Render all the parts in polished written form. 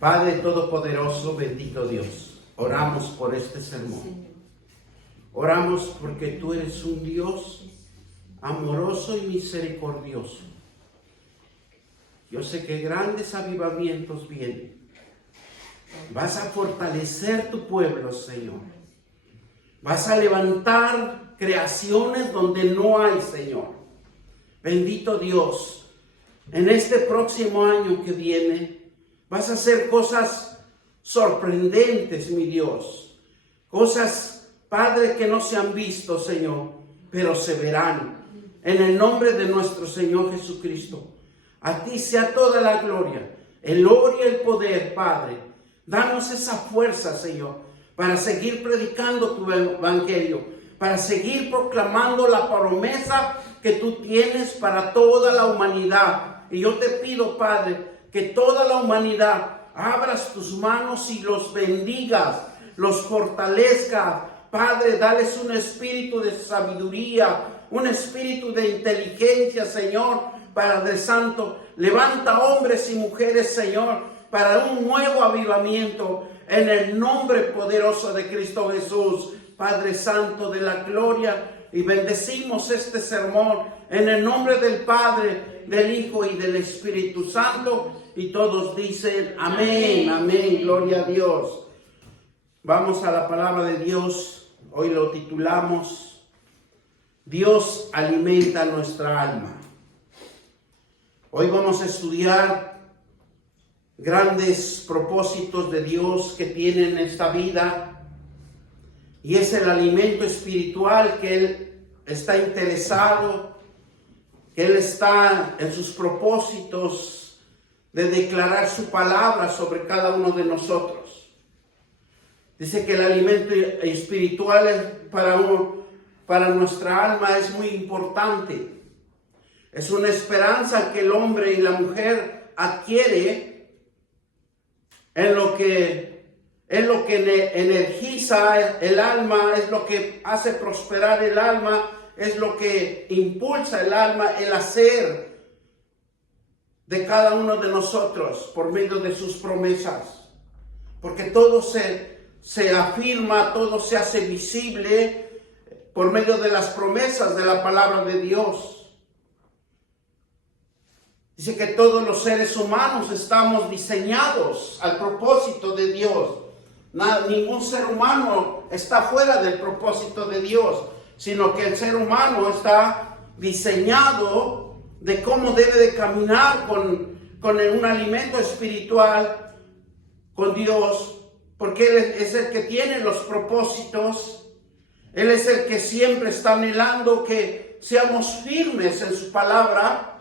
Padre Todopoderoso, bendito Dios, oramos por este sermón. Oramos porque tú eres un Dios amoroso y misericordioso. Yo sé que grandes avivamientos vienen. Vas a fortalecer tu pueblo, Señor. Vas a levantar creaciones donde no hay, Señor. Bendito Dios, en este próximo año que viene, vas a hacer cosas sorprendentes, mi Dios. Cosas, Padre, que no se han visto, Señor, pero se verán. En el nombre de nuestro Señor Jesucristo. A ti sea toda la gloria, el oro y el poder, Padre. Danos esa fuerza, Señor, para seguir predicando tu evangelio, para seguir proclamando la promesa que tú tienes para toda la humanidad. Y yo te pido, Padre, que toda la humanidad abras tus manos y los bendigas, los fortalezcas. Padre, dales un espíritu de sabiduría, un espíritu de inteligencia, Señor, Padre Santo. Levanta hombres y mujeres, Señor, para un nuevo avivamiento en el nombre poderoso de Cristo Jesús, Padre Santo de la gloria. Y bendecimos este sermón en el nombre del Padre, del Hijo y del Espíritu Santo. Y todos dicen amén, amén, gloria a Dios. Vamos a la palabra de Dios. Hoy lo titulamos Dios alimenta nuestra alma. Hoy vamos a estudiar grandes propósitos de Dios que tiene en esta vida. Y es el alimento espiritual que Él está interesado, que Él está en sus propósitos de declarar su palabra sobre cada uno de nosotros. Dice que el alimento espiritual para nuestra alma es muy importante. Es una esperanza que el hombre y la mujer adquiere en lo que energiza el alma, es lo que hace prosperar el alma, es lo que impulsa el alma, el hacer de cada uno de nosotros por medio de sus promesas. Porque todo se afirma, todo se hace visible por medio de las promesas de la palabra de Dios. Dice que todos los seres humanos estamos diseñados al propósito de Dios. Ningún ser humano está fuera del propósito de Dios, sino que el ser humano está diseñado de cómo debe de caminar con un alimento espiritual, con Dios, porque Él es el que tiene los propósitos. Él es el que siempre está anhelando que seamos firmes en su palabra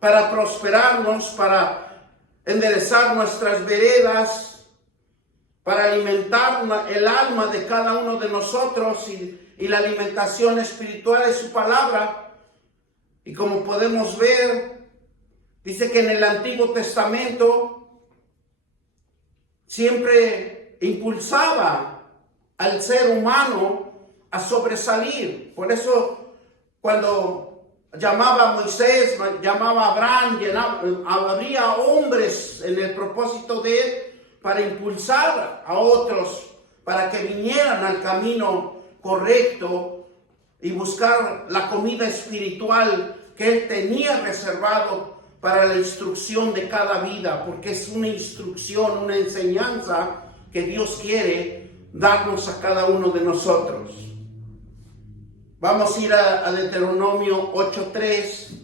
para prosperarnos, para enderezar nuestras veredas, para alimentar el alma de cada uno de nosotros y la alimentación espiritual es su palabra. Y como podemos ver, dice que en el Antiguo Testamento siempre impulsaba al ser humano a sobresalir. Por eso cuando llamaba a Moisés, llamaba a Abraham, habría hombres en el propósito de él para impulsar a otros, para que vinieran al camino correcto y buscar la comida espiritual que Él tenía reservado para la instrucción de cada vida, porque es una instrucción, una enseñanza que Dios quiere darnos a cada uno de nosotros. Vamos a ir a Deuteronomio 8:3.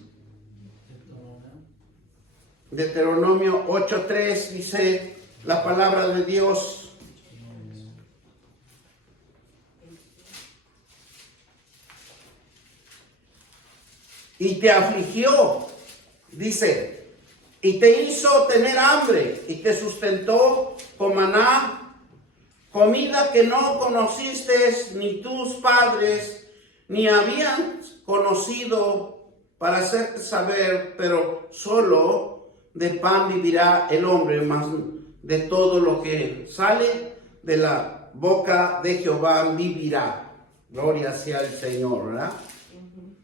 Deuteronomio 8:3 dice la palabra de Dios. Y te afligió, dice, y te hizo tener hambre, y te sustentó con maná, comida que no conociste ni tus padres, ni habían conocido, para hacerte saber, pero solo de pan vivirá el hombre, más de todo lo que sale de la boca de Jehová vivirá. Gloria sea el Señor, ¿verdad?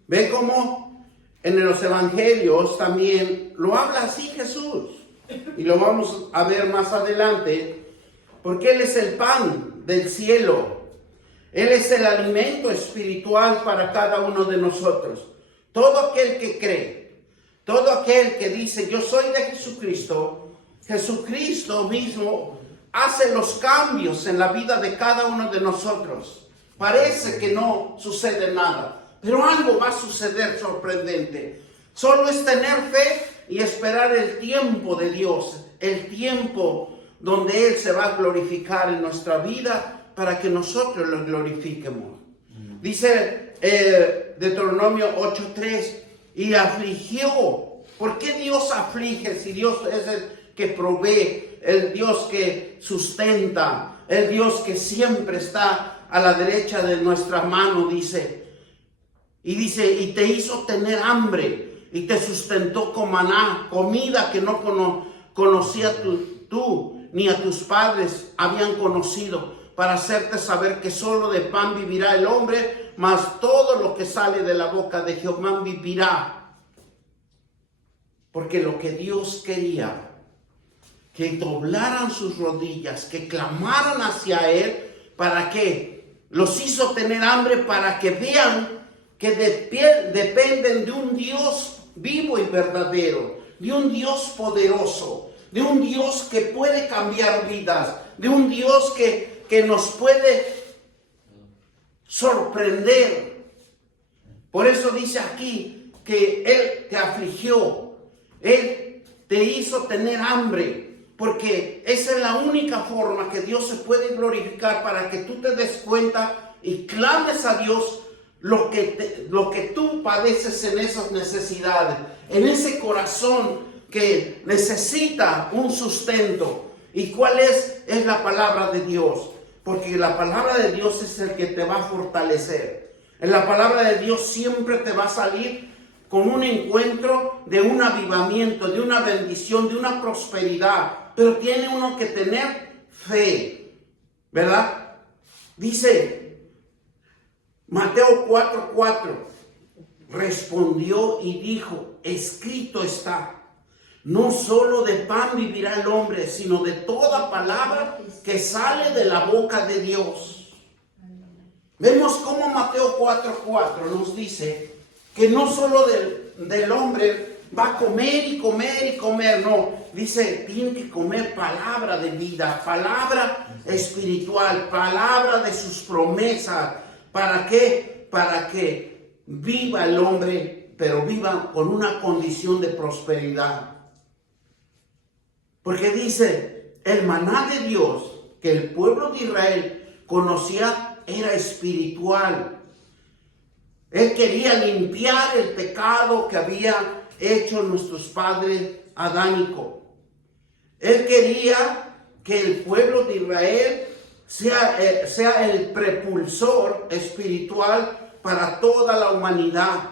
¿Ve cómo en los evangelios también lo habla así Jesús? Y lo vamos a ver más adelante, porque Él es el pan del cielo. Él es el alimento espiritual para cada uno de nosotros. Todo aquel que cree, todo aquel que dice, yo soy de Jesucristo, Jesucristo mismo hace los cambios en la vida de cada uno de nosotros. Parece que no sucede nada, pero algo va a suceder sorprendente. Solo es tener fe y esperar el tiempo de Dios, el tiempo donde Él se va a glorificar en nuestra vida para que nosotros lo glorifiquemos. Dice Deuteronomio 8:3, y afligió. ¿Por qué Dios aflige si Dios es el que provee, el Dios que sustenta, el Dios que siempre está a la derecha de nuestra mano? Dice, y te hizo tener hambre y te sustentó con maná, comida que no conocía tú ni a tus padres habían conocido, para hacerte saber que solo de pan vivirá el hombre, mas todo lo que sale de la boca de Jehová vivirá. Porque lo que Dios quería, que doblaran sus rodillas, que clamaran hacia Él, ¿para qué? Los hizo tener hambre para que vean que dependen de un Dios vivo y verdadero, de un Dios poderoso, de un Dios que puede cambiar vidas, de un Dios que nos puede sorprender. Por eso dice aquí que Él te afligió, Él te hizo tener hambre, porque esa es la única forma que Dios se puede glorificar, para que tú te des cuenta y clames a Dios lo que tú padeces en esas necesidades, en ese corazón que necesita un sustento. ¿Y cuál es? Es la palabra de Dios. Porque la palabra de Dios es el que te va a fortalecer. En la palabra de Dios siempre te va a salir con un encuentro de un avivamiento, de una bendición, de una prosperidad. Pero tiene uno que tener fe, ¿verdad? Dice Mateo 4:4, respondió y dijo, escrito está, no solo de pan vivirá el hombre, sino de toda palabra que sale de la boca de Dios. Vemos cómo Mateo 4:4 nos dice que no solo del hombre va a comer y comer y comer, no. Dice, tiene que comer palabra de vida, palabra espiritual, palabra de sus promesas. ¿Para qué? Para que viva el hombre, pero viva con una condición de prosperidad. Porque dice, el maná de Dios que el pueblo de Israel conocía era espiritual. Él quería limpiar el pecado que había hecho nuestros padres adánico. Él quería que el pueblo de Israel sea el propulsor espiritual para toda la humanidad.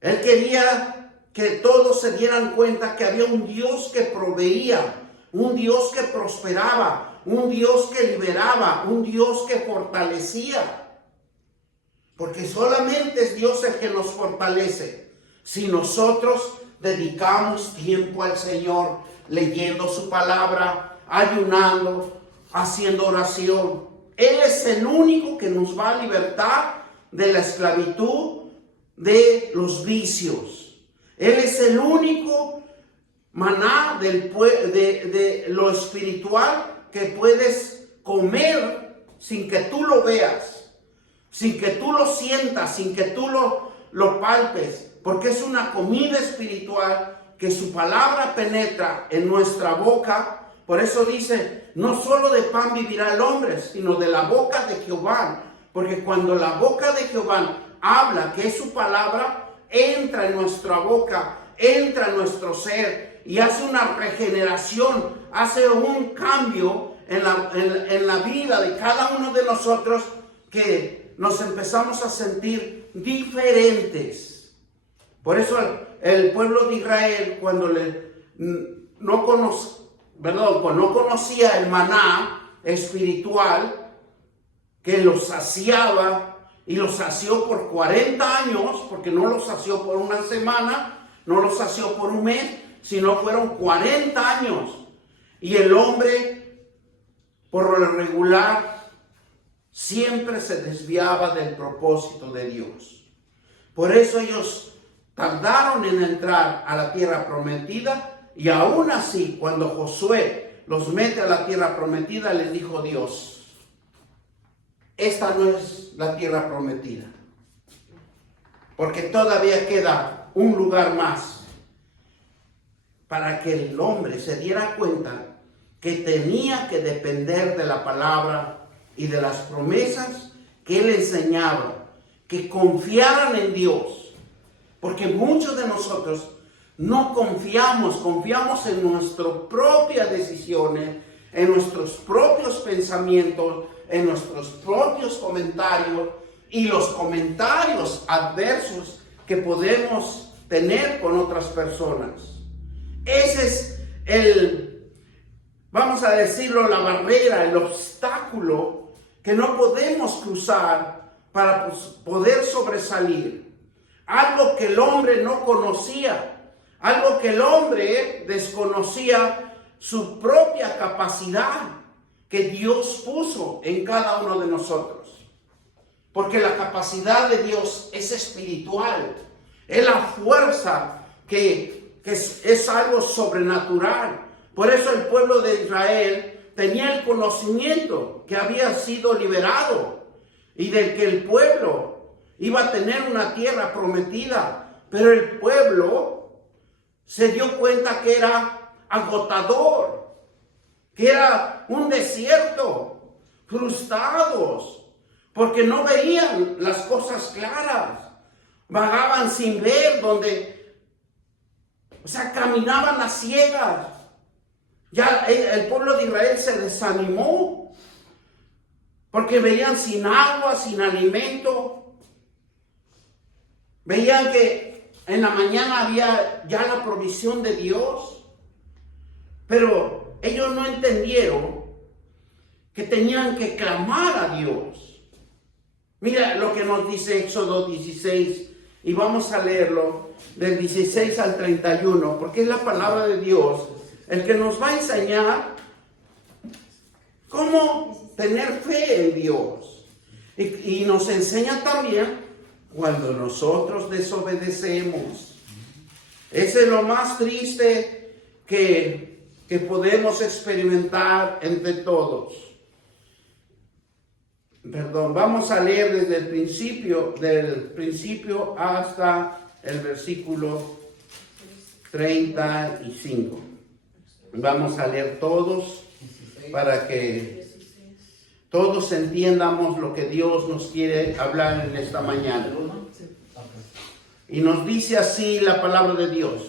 Él quería que todos se dieran cuenta que había un Dios que proveía, un Dios que prosperaba, un Dios que liberaba, un Dios que fortalecía. Porque solamente es Dios el que nos fortalece. Si nosotros dedicamos tiempo al Señor, leyendo su palabra, ayunando, haciendo oración, Él es el único que nos va a libertar de la esclavitud, de los vicios. Él es el único maná de lo espiritual que puedes comer sin que tú lo veas, sin que tú lo sientas, sin que tú lo palpes, porque es una comida espiritual que su palabra penetra en nuestra boca. Por eso dice, no solo de pan vivirá el hombre, sino de la boca de Jehová, porque cuando la boca de Jehová habla, que es su palabra, entra en nuestra boca, entra en nuestro ser y hace una regeneración, hace un cambio en la vida de cada uno de nosotros, que nos empezamos a sentir diferentes. Por eso el pueblo de Israel, cuando no conocía el maná espiritual que los saciaba, y los sació por 40 años, porque no los sació por una semana, no los sació por un mes, sino fueron 40 años. Y el hombre, por lo regular, siempre se desviaba del propósito de Dios. Por eso ellos tardaron en entrar a la tierra prometida, y aún así, cuando Josué los mete a la tierra prometida, les dijo Dios: esta no es la tierra prometida, porque todavía queda un lugar más, para que el hombre se diera cuenta que tenía que depender de la palabra y de las promesas que él enseñaba, que confiaran en Dios. Porque muchos de nosotros no confiamos en nuestras propias decisiones, en nuestros propios pensamientos, en nuestros propios comentarios y los comentarios adversos que podemos tener con otras personas. Ese es vamos a decirlo, la barrera, el obstáculo que no podemos cruzar para poder sobresalir. Algo que el hombre no conocía, algo que el hombre desconocía, su propia capacidad que Dios puso en cada uno de nosotros. Porque la capacidad de Dios es espiritual, es la fuerza que es algo sobrenatural. Por eso el pueblo de Israel tenía el conocimiento que había sido liberado y de que el pueblo iba a tener una tierra prometida, pero el pueblo se dio cuenta que era agotador, que era un desierto, frustrados, porque no veían las cosas claras, vagaban sin ver, caminaban a ciegas. Ya el pueblo de Israel se desanimó, porque veían sin agua, sin alimento. Veían que en la mañana había ya la provisión de Dios, pero ellos no entendieron que tenían que clamar a Dios. Mira lo que nos dice Éxodo 16, y vamos a leerlo del 16 al 31, porque es la palabra de Dios el que nos va a enseñar cómo tener fe en Dios. Y nos enseña también cuando nosotros desobedecemos. Ese es lo más triste que podemos experimentar entre todos. Vamos a leer desde el principio hasta el versículo 35. Vamos a leer todos para que todos entiendamos lo que Dios nos quiere hablar en esta mañana. Y nos dice así la palabra de Dios: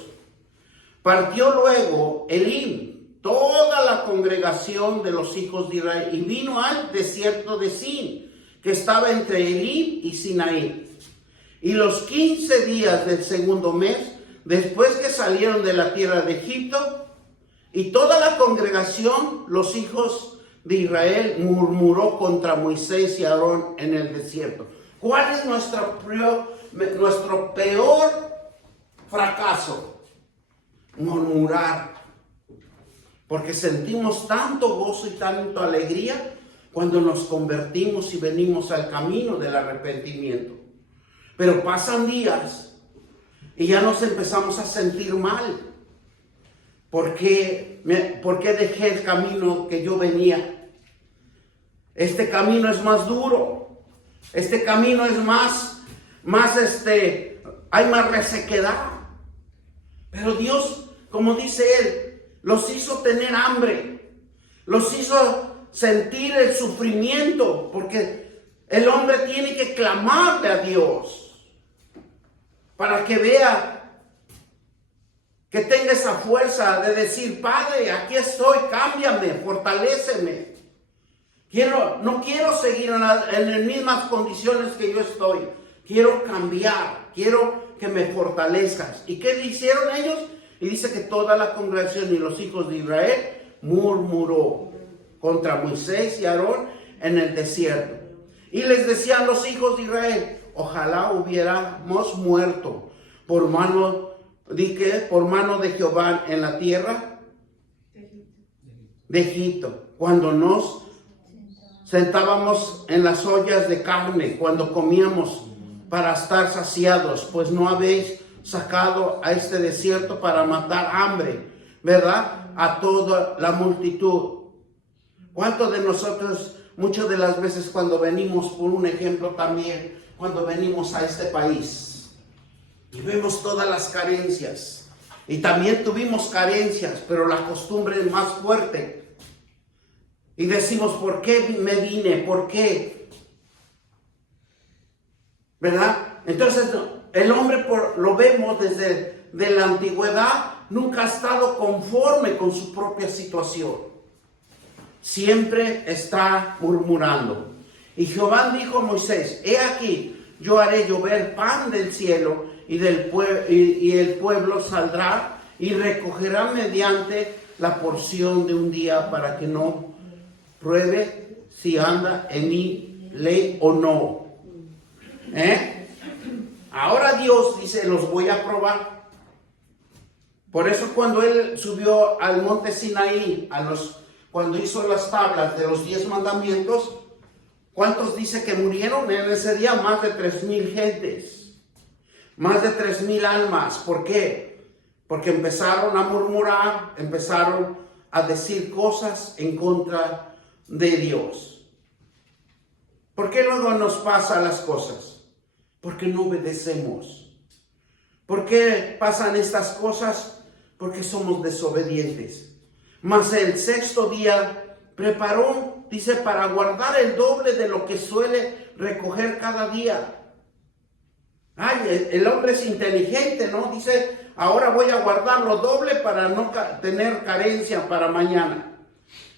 partió luego Elim, toda la congregación de los hijos de Israel, y vino al desierto de Sin, que estaba entre Elim y Sinaí. Y los 15 días del segundo mes, después que salieron de la tierra de Egipto, y toda la congregación, los hijos de Israel, murmuró contra Moisés y Aarón en el desierto. ¿Cuál es nuestro peor fracaso? Murmurar. Porque sentimos tanto gozo y tanta alegría cuando nos convertimos y venimos al camino del arrepentimiento. Pero pasan días y ya nos empezamos a sentir mal. ¿Por qué dejé el camino que yo venía? Este camino es más duro. Este camino es hay más resequedad. Pero Dios, como dice Él, los hizo tener hambre. Los hizo sentir el sufrimiento, porque el hombre tiene que clamarle a Dios para que vea, que tenga esa fuerza de decir: Padre, aquí estoy, cámbiame, fortaléceme. No quiero seguir en las mismas condiciones que yo estoy. Quiero cambiar, quiero que me fortalezcas. ¿Y qué hicieron ellos? Y dice que toda la congregación y los hijos de Israel murmuró contra Moisés y Aarón en el desierto. Y les decían los hijos de Israel: ojalá hubiéramos muerto por mano dije, por mano de Jehová en la tierra de Egipto, cuando nos sentábamos en las ollas de carne, cuando comíamos para estar saciados, pues no habéis sacado a este desierto para matar hambre, ¿verdad? A toda la multitud. ¿Cuántos de nosotros, muchas de las veces cuando venimos, por un ejemplo también, cuando venimos a este país y vemos todas las carencias, y también tuvimos carencias, pero la costumbre es más fuerte, y decimos, ¿por qué me vine? ¿Por qué? ¿Verdad? Entonces, el hombre lo vemos desde de la antigüedad, nunca ha estado conforme con su propia situación. Siempre está murmurando. Y Jehová dijo a Moisés, he aquí, yo haré llover pan del cielo y el pueblo saldrá y recogerá mediante la porción de un día para que no pruebe si anda en mi ley o no. Ahora Dios dice, los voy a probar. Por eso cuando él subió al monte Sinaí, cuando hizo las tablas de los 10 mandamientos, ¿cuántos dice que murieron en ese día? Más de 3,000 gentes, más de 3,000 almas. ¿Por qué? Porque empezaron a murmurar, empezaron a decir cosas en contra de Dios. ¿Por qué luego nos pasan las cosas? Porque no obedecemos. ¿Por qué pasan estas cosas? Porque somos desobedientes. Mas el sexto día preparó, dice, para guardar el doble de lo que suele recoger cada día. Ay, el hombre es inteligente, ¿no? Dice, ahora voy a guardar lo doble para no tener carencia para mañana.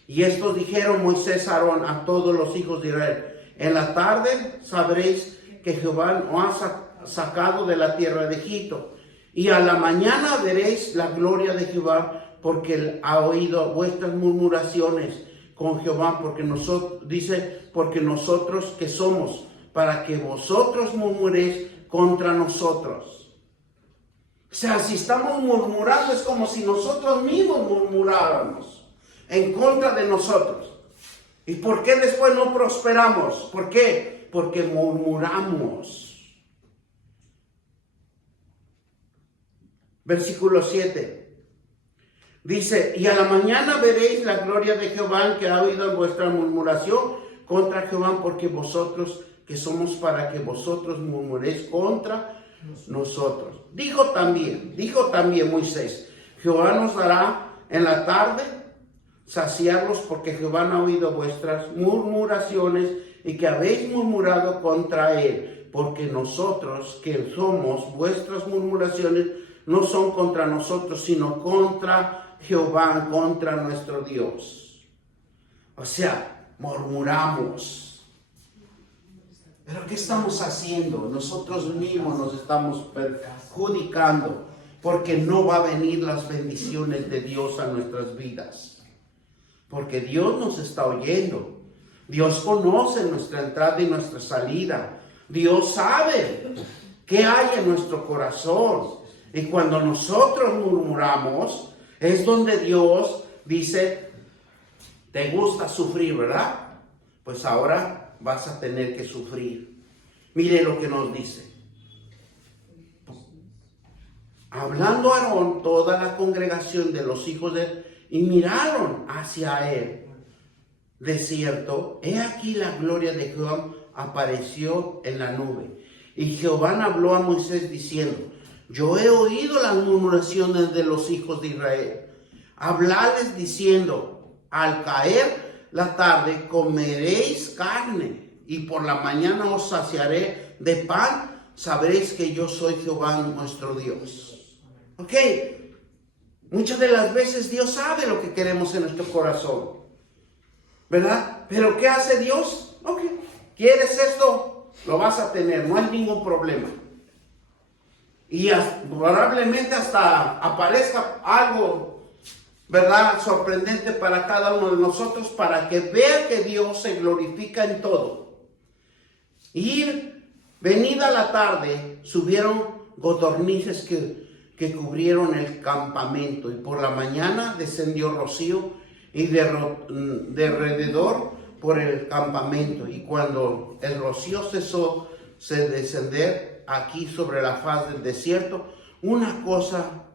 Y estos dijeron Moisés a Aarón a todos los hijos de Israel, en la tarde sabréis que Jehová os ha sacado de la tierra de Egipto. Y a la mañana veréis la gloria de Jehová, porque él ha oído vuestras murmuraciones con Jehová, porque nosotros que somos, para que vosotros murmuréis contra nosotros. O sea, si estamos murmurando es como si nosotros mismos murmuráramos en contra de nosotros. ¿Y por qué después no prosperamos? ¿Por qué? Porque murmuramos. Versículo 7. Dice, y a la mañana veréis la gloria de Jehová, que ha oído vuestra murmuración contra Jehová, porque vosotros que somos para que vosotros murmuréis contra nosotros. Dijo también Moisés, Jehová nos dará en la tarde saciarlos, porque Jehová no ha oído vuestras murmuraciones y que habéis murmurado contra él, porque nosotros que somos vuestras murmuraciones no son contra nosotros, sino contra Jehová, contra nuestro Dios. O sea, murmuramos. ¿Pero qué estamos haciendo? Nosotros mismos nos estamos perjudicando, porque no va a venir las bendiciones de Dios a nuestras vidas. Porque Dios nos está oyendo. Dios conoce nuestra entrada y nuestra salida. Dios sabe qué hay en nuestro corazón. Y cuando nosotros murmuramos, es donde Dios dice, te gusta sufrir, ¿verdad? Pues ahora vas a tener que sufrir. Mire lo que nos dice. Hablando Aarón, toda la congregación de los hijos de él, y miraron hacia él. De cierto, he aquí la gloria de Jehová apareció en la nube. Y Jehová habló a Moisés diciendo, yo he oído las murmuraciones de los hijos de Israel. Habladles diciendo, al caer la tarde comeréis carne, y por la mañana os saciaré de pan. Sabréis que yo soy Jehová nuestro Dios. Ok, muchas de las veces Dios sabe lo que queremos en nuestro corazón, ¿verdad? Pero ¿qué hace Dios? Ok, ¿quieres esto? Lo vas a tener, no hay ningún problema. Y probablemente hasta aparezca algo, ¿verdad?, sorprendente para cada uno de nosotros, para que vea que Dios se glorifica en todo. Y venida la tarde, subieron codornices que cubrieron el campamento, y por la mañana descendió rocío y de alrededor por el campamento, y cuando el rocío cesó de descender aquí sobre la faz del desierto, una cosa,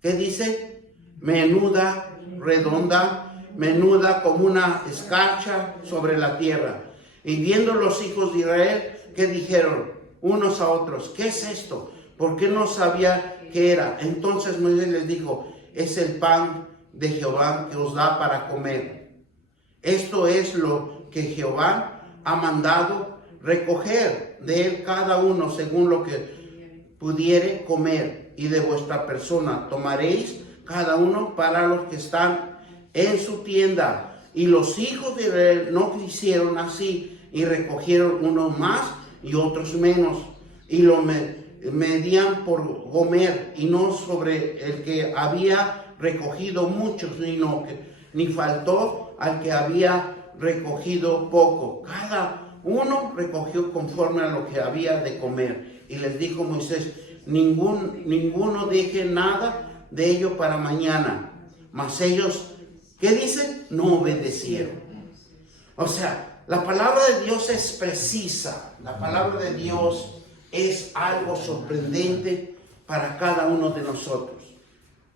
¿qué dice? Menuda, redonda, menuda como una escarcha sobre la tierra. Y viendo los hijos de Israel, ¿qué dijeron unos a otros? ¿Qué es esto? ¿Por qué no sabía qué era? Entonces Moisés les dijo, es el pan de Jehová que os da para comer. Esto es lo que Jehová ha mandado recoger de él cada uno según lo que pudiere comer, y de vuestra persona tomaréis cada uno para los que están en su tienda. Y los hijos de Israel no hicieron así, y recogieron unos más y otros menos, y lo medían por gomer, y no sobre el que había recogido muchos, sino que ni faltó al que había recogido poco. Cada uno recogió conforme a lo que había de comer. Y les dijo Moisés, ninguno deje nada de ello para mañana. Mas ellos, ¿qué dicen? No obedecieron. O sea, la palabra de Dios es precisa. La palabra de Dios es algo sorprendente para cada uno de nosotros.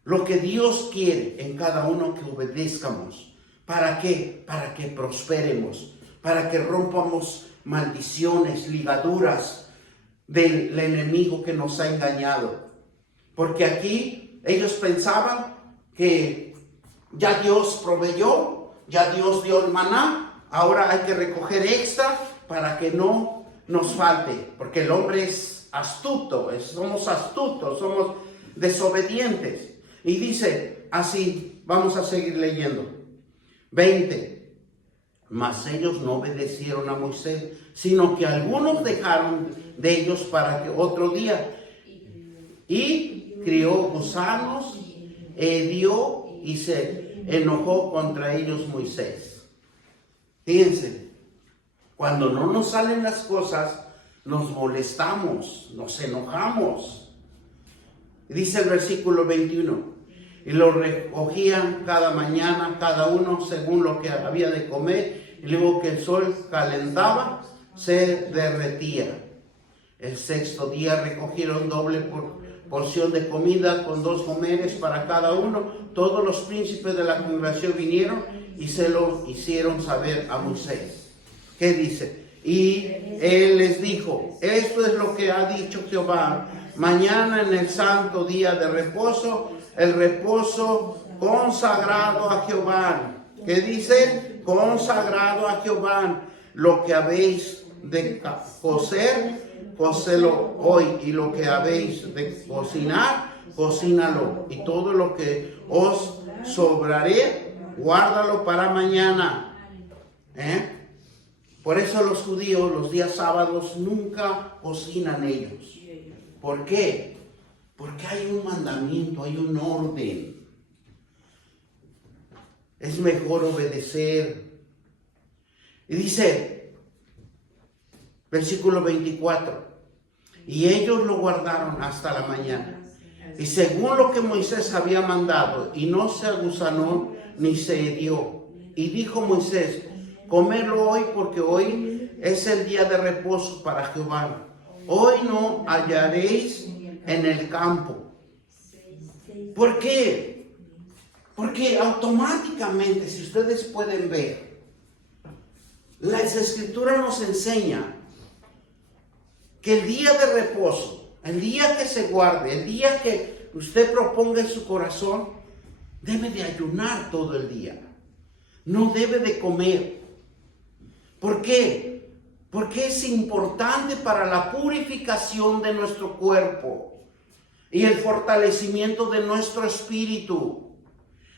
Lo que Dios quiere en cada uno que obedezcamos. ¿Para qué? Para que prosperemos, para que rompamos maldiciones, ligaduras del enemigo que nos ha engañado. Porque aquí ellos pensaban que ya Dios proveyó, ya Dios dio el maná, ahora hay que recoger extra para que no nos falte, porque el hombre es astuto, somos astutos, somos desobedientes. Y dice así, vamos a seguir leyendo. 20. Mas ellos no obedecieron a Moisés, sino que algunos dejaron de ellos para que otro día. Y crió gusanos, hedió y se enojó contra ellos Moisés. Fíjense, cuando no nos salen las cosas, nos molestamos, nos enojamos. Dice el versículo 21. Y lo recogían cada mañana, cada uno según lo que había de comer. Y luego que el sol calentaba, se derretía. El sexto día recogieron doble porción de comida con 2 homeres para cada uno. Todos los príncipes de la congregación vinieron y se lo hicieron saber a Moisés. ¿Qué dice? Y él les dijo, esto es lo que ha dicho Jehová. Mañana en el santo día de reposo, el reposo consagrado a Jehová. ¿Qué dice? Consagrado a Jehová. Lo que habéis de cocer, cócelo hoy. Y lo que habéis de cocinar, cocínalo. Y todo lo que os sobraré, guárdalo para mañana. Por eso los judíos los días sábados nunca cocinan ellos. ¿Por qué? Porque hay un mandamiento, hay un orden. Es mejor obedecer. Y dice, versículo 24, y ellos lo guardaron hasta la mañana. Y según lo que Moisés había mandado, y no se agusanó ni se hedió. Y dijo Moisés, comedlo hoy, porque hoy es el día de reposo para Jehová. Hoy no hallaréis en el campo. ¿Por qué? Porque automáticamente, si ustedes pueden ver, la Escritura nos enseña que el día de reposo, el día que se guarde, el día que usted proponga en su corazón, debe de ayunar todo el día. No debe de comer. ¿Por qué? Porque es importante para la purificación de nuestro cuerpo y el fortalecimiento de nuestro espíritu.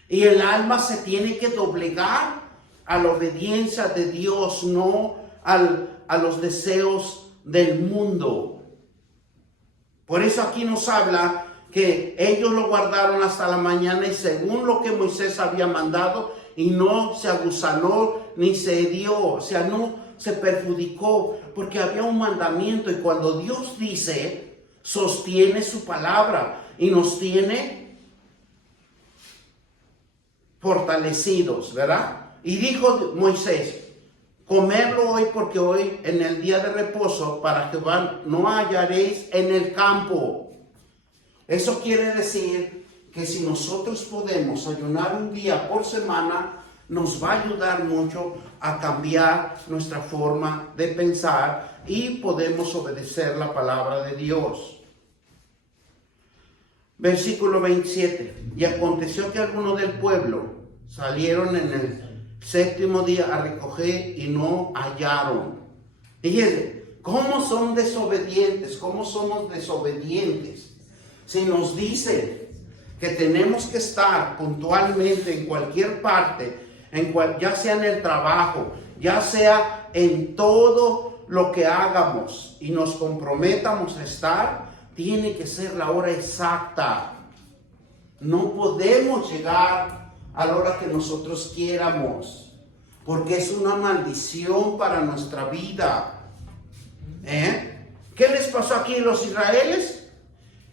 Y el alma se tiene que doblegar a la obediencia de Dios, no a los deseos del mundo. Por eso aquí nos habla que ellos lo guardaron hasta la mañana y según lo que Moisés había mandado, y no se agusanó ni se hedió, o sea, no se perjudicó, porque había un mandamiento, y cuando Dios dice, sostiene su palabra. y nos tiene fortalecidos, ¿verdad? Y dijo Moisés, comerlo hoy porque hoy en el día de reposo para Jehová no hallaréis en el campo. Eso quiere decir que si nosotros podemos ayunar un día por semana, nos va a ayudar mucho a cambiar nuestra forma de pensar y podemos obedecer la palabra de Dios. Versículo 27. Y aconteció que algunos del pueblo salieron en el séptimo día a recoger y no hallaron. Fíjense, ¿cómo son desobedientes? ¿Cómo somos desobedientes? Si nos dicen que tenemos que estar puntualmente en cualquier parte, ya sea en el trabajo, ya sea en todo lo que hagamos y nos comprometamos a estar, tiene que ser la hora exacta. No podemos llegar a la hora que nosotros quieramos, porque es una maldición para nuestra vida. ¿Qué les pasó aquí a los israelíes?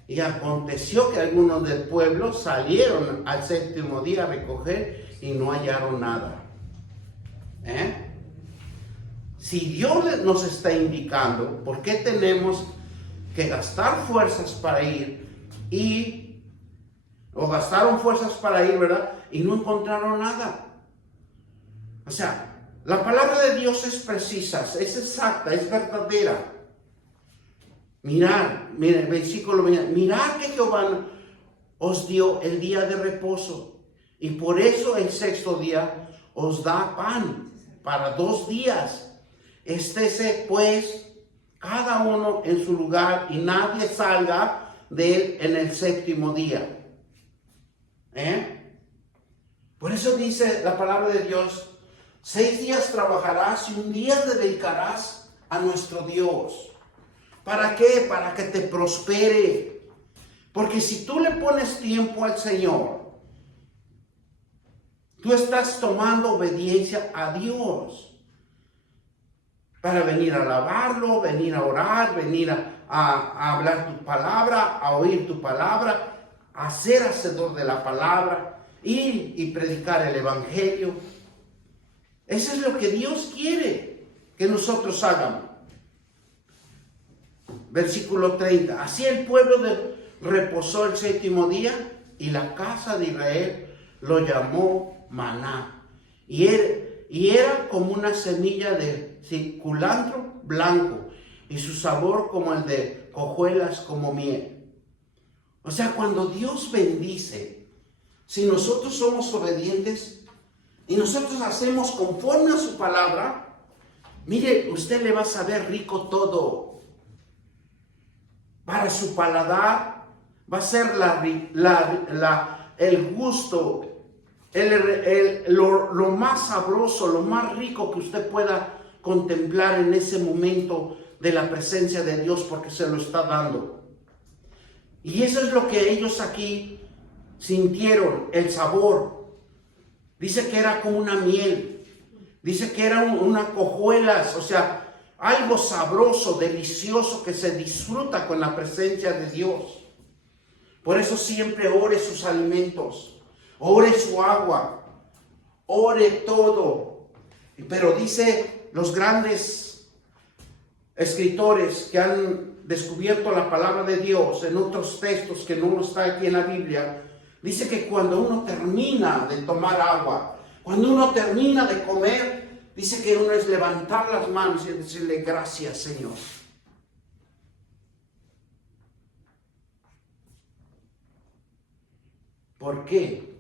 Y aconteció que algunos del pueblo salieron al séptimo día a recoger y no hallaron nada. Si Dios nos está indicando, ¿por qué tenemos que gastar fuerzas para ir o gastaron fuerzas para ir, ¿verdad? Y no encontraron nada. O sea, la palabra de Dios es precisa, es exacta, es verdadera. Mirad, miren, versículo 20, mirad que Jehová os dio el día de reposo, y por eso el sexto día os da pan para 2 días. Estése pues cada uno en su lugar, y nadie salga de él en el séptimo día. Por eso dice la palabra de Dios, 6 días trabajarás y 1 día dedicarás a nuestro Dios. ¿Para qué? Para que te prospere. Porque si tú le pones tiempo al Señor, tú estás tomando obediencia a Dios. Para venir a alabarlo, venir a orar, venir a hablar tu palabra, a oír tu palabra, a ser hacedor de la palabra, ir y predicar el evangelio. Eso es lo que Dios quiere que nosotros hagamos. Versículo 30. Así el pueblo reposó el séptimo día, y la casa de Israel lo llamó maná. Y era como una semilla de culantro blanco, y su sabor como el de hojuelas, como miel. O sea, cuando Dios bendice, si nosotros somos obedientes y nosotros hacemos conforme a su palabra, mire, usted le va a saber rico todo. Para su paladar va a ser el gusto, lo más sabroso, lo más rico que usted pueda contemplar en ese momento de la presencia de Dios, porque se lo está dando. Y eso es lo que ellos aquí sintieron, el sabor. Dice que era como una miel, dice que era unas hojuelas, o sea, algo sabroso, delicioso, que se disfruta con la presencia de Dios. Por eso siempre ore sus alimentos, ore su agua, ore todo. Pero dice los grandes escritores que han descubierto la palabra de Dios en otros textos que no está aquí en la Biblia, dice que cuando uno termina de tomar agua, cuando uno termina de comer, dice que uno es levantar las manos y decirle gracias, Señor. ¿Por qué?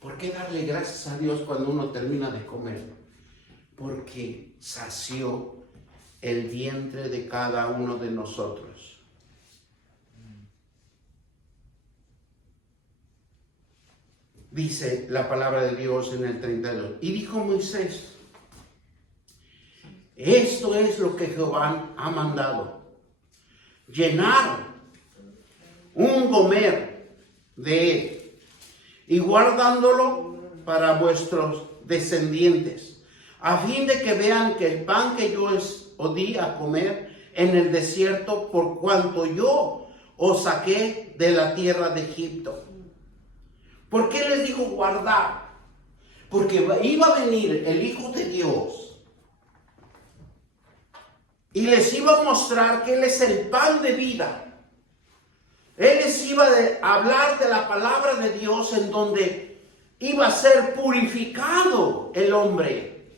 ¿Por qué darle gracias a Dios cuando uno termina de comer? Porque sació el vientre de cada uno de nosotros. Dice la palabra de Dios en el 32. Y dijo Moisés, esto es lo que Jehová ha mandado: llenar un gomer de él y guardándolo para vuestros descendientes, a fin de que vean que el pan que yo os di a comer en el desierto, por cuanto yo os saqué de la tierra de Egipto. ¿Por qué les dijo guardar? Porque iba a venir el Hijo de Dios y les iba a mostrar que Él es el pan de vida. Él les iba a hablar de la palabra de Dios, en donde iba a ser purificado el hombre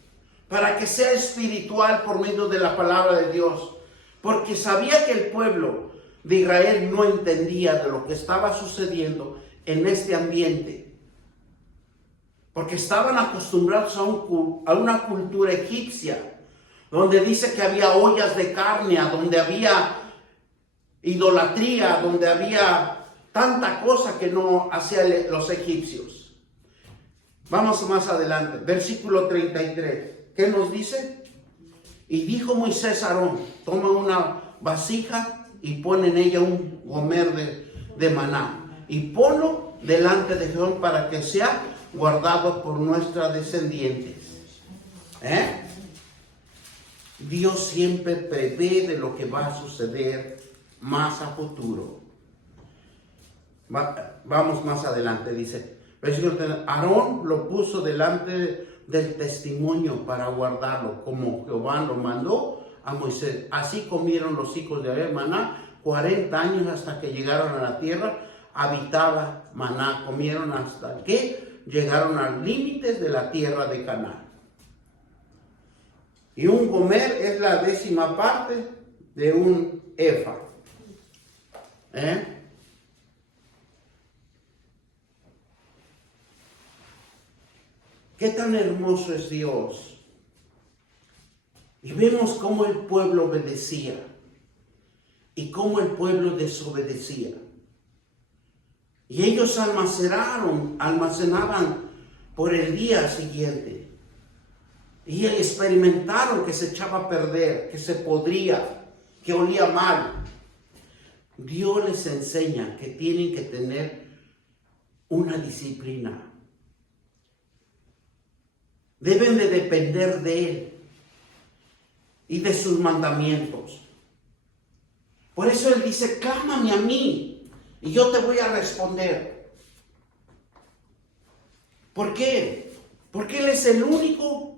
para que sea espiritual por medio de la palabra de Dios. Porque sabía que el pueblo de Israel no entendía de lo que estaba sucediendo en este ambiente. Porque estaban acostumbrados a una cultura egipcia, donde dice que había ollas de carne, donde había idolatría, donde había tanta cosa que no hacían los egipcios. Vamos más adelante, versículo 33. ¿Qué nos dice? Y dijo Moisés a Aarón: toma una vasija y pon en ella un gomer de maná, y ponlo delante de Jehová para que sea guardado por nuestros descendientes. Dios siempre prevé de lo que va a suceder más a futuro. Vamos más adelante, dice, Aarón lo puso delante del testimonio para guardarlo, como Jehová lo mandó a Moisés. Así comieron los hijos de Israel maná 40 años hasta que llegaron a la tierra. Habitaba maná, comieron hasta que llegaron a los límites de la tierra de Canaán. Y un gomer es la 10ª parte de un efa. Qué tan hermoso es Dios. Y vemos cómo el pueblo obedecía y cómo el pueblo desobedecía. Y ellos almacenaban por el día siguiente. Y experimentaron que se echaba a perder, que se podría, que olía mal. Dios les enseña que tienen que tener una disciplina. Deben de depender de Él y de sus mandamientos. Por eso Él dice: clámame a mí y yo te voy a responder. ¿Por qué? Porque Él es el único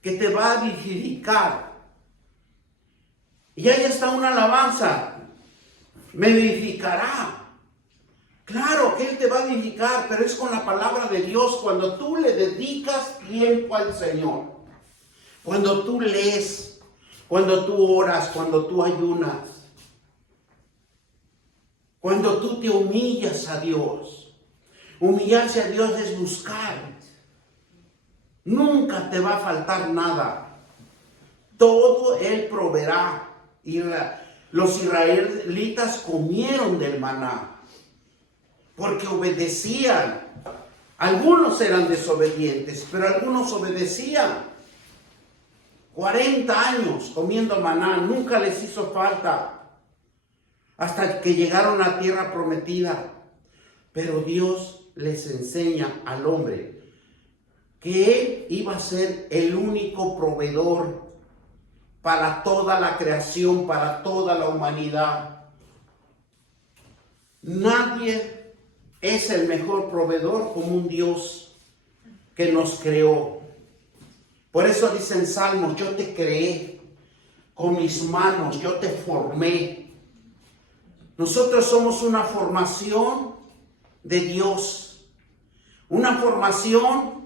que te va a vivificar. Y ahí está una alabanza: me vivificará. Claro que Él te va a vivificar, pero es con la palabra de Dios, cuando tú le dedicas tiempo al Señor. Cuando tú lees, cuando tú oras, cuando tú ayunas. Cuando tú te humillas a Dios. Humillarse a Dios es buscar. Nunca te va a faltar nada. Todo Él proveerá. Y los israelitas comieron del maná porque obedecían. Algunos eran desobedientes, pero algunos obedecían. 40 años comiendo maná, nunca les hizo falta, hasta que llegaron a la tierra prometida. Pero Dios les enseña al hombre que Él iba a ser el único proveedor para toda la creación, para toda la humanidad. Nadie es el mejor proveedor como un Dios que nos creó. Por eso dice en Salmos: yo te creé con mis manos, yo te formé. Nosotros somos una formación de Dios, una formación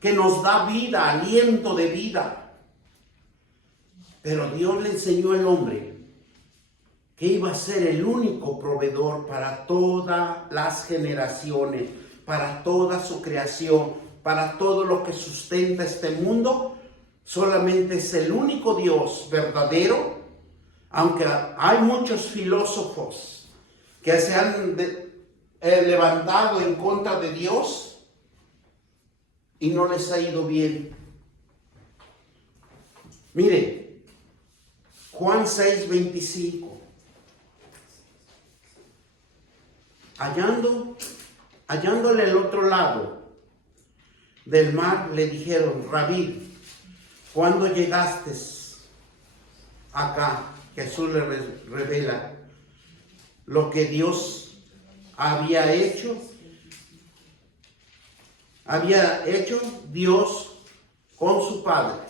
que nos da vida, aliento de vida. Pero Dios le enseñó al hombre que iba a ser el único proveedor para todas las generaciones, para toda su creación, para todo lo que sustenta este mundo. Solamente es el único Dios verdadero, aunque hay muchos filósofos que se han levantado en contra de Dios y no les ha ido bien. Mire, Juan 6:25. Hallándole el otro lado del mar, le dijeron: Rabí, ¿cuándo llegaste acá? Jesús le revela: lo que Dios había hecho Dios con su Padre.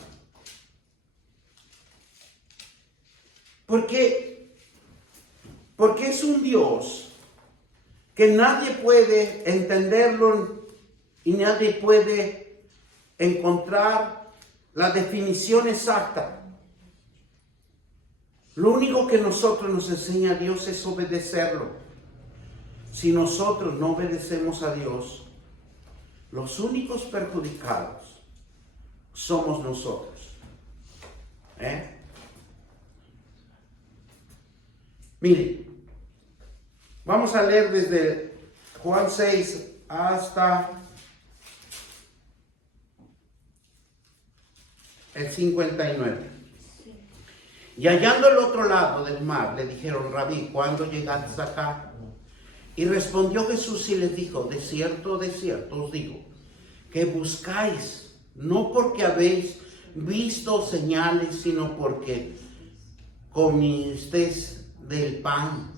Porque es un Dios que nadie puede entenderlo y nadie puede encontrar la definición exacta. Lo único que nosotros nos enseña a Dios es obedecerlo. Si nosotros no obedecemos a Dios, los únicos perjudicados somos nosotros. Mire, vamos a leer desde Juan 6 hasta el 59. Y hallando el otro lado del mar, le dijeron: Rabí, ¿cuándo llegaste acá? Y respondió Jesús y les dijo: de cierto os digo, que buscáis, no porque habéis visto señales, sino porque comisteis del pan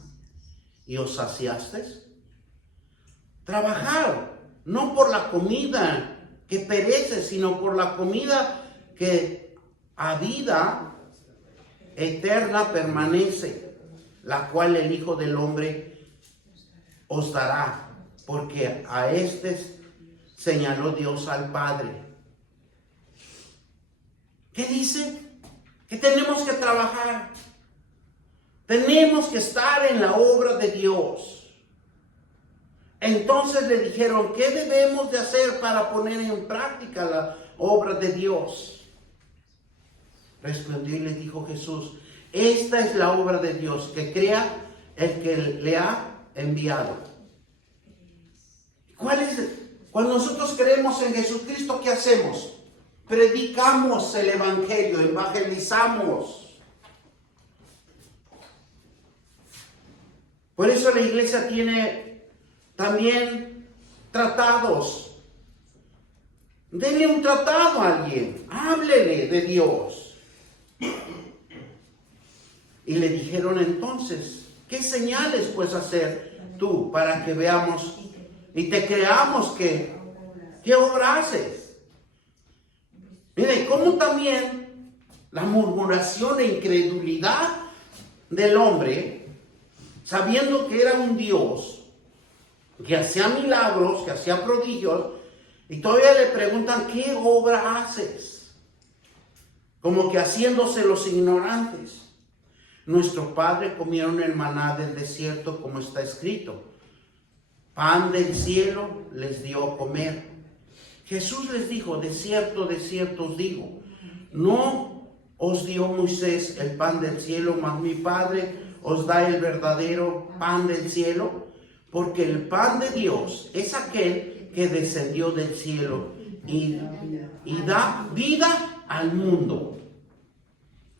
y os saciasteis. Trabajar, no por la comida que perece, sino por la comida que a vida eterna permanece, la cual el Hijo del Hombre os dará, porque a estos señaló Dios al Padre. ¿Qué dice? Que tenemos que trabajar. Tenemos que estar en la obra de Dios. Entonces le dijeron: ¿qué debemos de hacer para poner en práctica la obra de Dios? Respondió y les dijo Jesús: esta es la obra de Dios, que crea el que le ha enviado. ¿Cuál es? Cuando nosotros creemos en Jesucristo, ¿qué hacemos? Predicamos el evangelio, evangelizamos. Por eso la iglesia tiene también tratados. Denle un tratado a alguien, háblele de Dios. Y le dijeron entonces: ¿qué señales puedes hacer tú para que veamos y te creamos qué obra haces? Mire, cómo también la murmuración e incredulidad del hombre, sabiendo que era un Dios que hacía milagros, que hacía prodigios, y todavía le preguntan: ¿qué obra haces? Como que haciéndose los ignorantes. Nuestro padre comieron el maná del desierto, como está escrito: pan del cielo les dio a comer. Jesús les dijo: de cierto os digo, no os dio Moisés el pan del cielo, mas mi Padre os da el verdadero pan del cielo, porque el pan de Dios es aquel que descendió del cielo y da vida al mundo.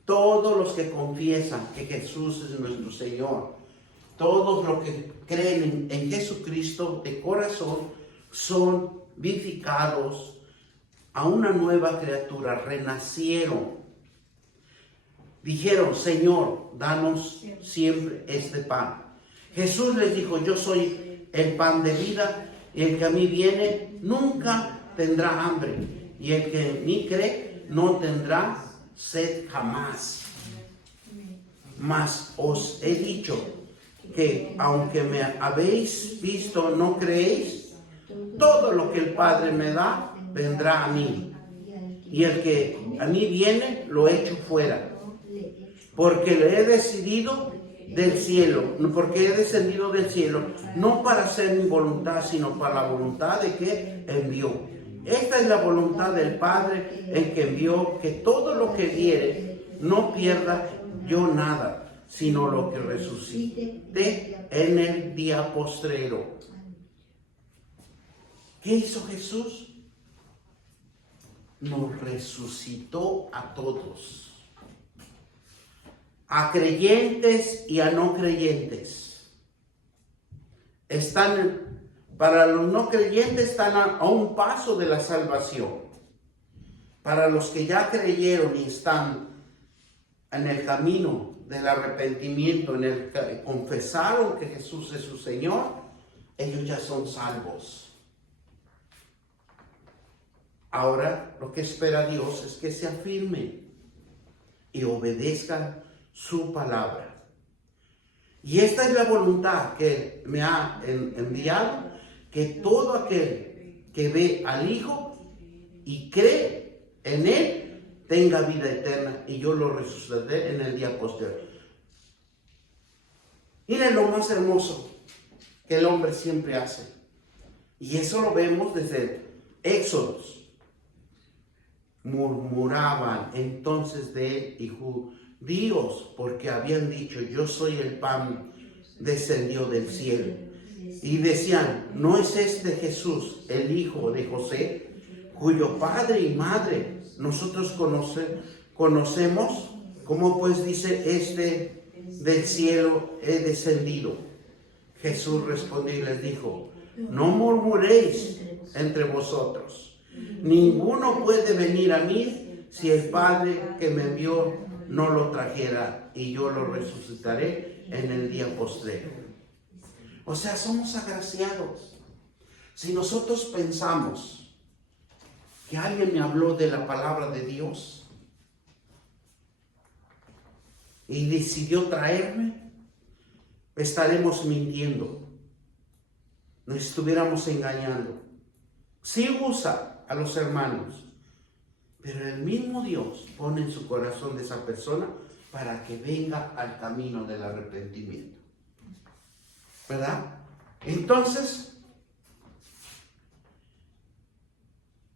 Todos los que confiesan que Jesús es nuestro Señor, todos los que creen en Jesucristo de corazón, son vivificados a una nueva criatura, renacieron. Dijeron: Señor, danos siempre este pan. Jesús les dijo: yo soy el pan de vida, y el que a mí viene nunca tendrá hambre, y el que en mí cree no tendrá sed jamás. Mas os he dicho que aunque me habéis visto, no creéis. Todo lo que el Padre me da vendrá a mí, y el que a mí viene lo echo fuera, porque le he decidido del cielo, porque he descendido del cielo, no para hacer mi voluntad, sino para la voluntad de que envió. Esta es la voluntad del Padre, el que envió, que todo lo que diere no pierda yo nada, sino lo que resucite en el día postrero. ¿Qué hizo Jesús? Nos resucitó a todos, a creyentes y a no creyentes. Para los no creyentes están a un paso de la salvación. Para los que ya creyeron y están en el camino del arrepentimiento, en el que confesaron que Jesús es su Señor, ellos ya son salvos. Ahora lo que espera Dios es que se afirmen y obedezcan su palabra. Y esta es la voluntad que me ha enviado, que todo aquel que ve al Hijo y cree en Él, tenga vida eterna, y yo lo resucitaré en el día posterior. Miren lo más hermoso que el hombre siempre hace. Y eso lo vemos desde Éxodos. Murmuraban entonces de él y judíos, porque habían dicho: yo soy el pan descendió del cielo. Y decían: ¿no es este Jesús el hijo de José, cuyo padre y madre nosotros conocemos? ¿Cómo pues dice: este del cielo he descendido? Jesús respondió y les dijo: no murmuréis entre vosotros. Ninguno puede venir a mí si el Padre que me envió no lo trajera, y yo lo resucitaré en el día postrero. O sea, somos agraciados. Si nosotros pensamos que alguien me habló de la palabra de Dios y decidió traerme, estaremos mintiendo, nos estuviéramos engañando. Sí usa a los hermanos, pero el mismo Dios pone en su corazón de esa persona para que venga al camino del arrepentimiento, ¿verdad? Entonces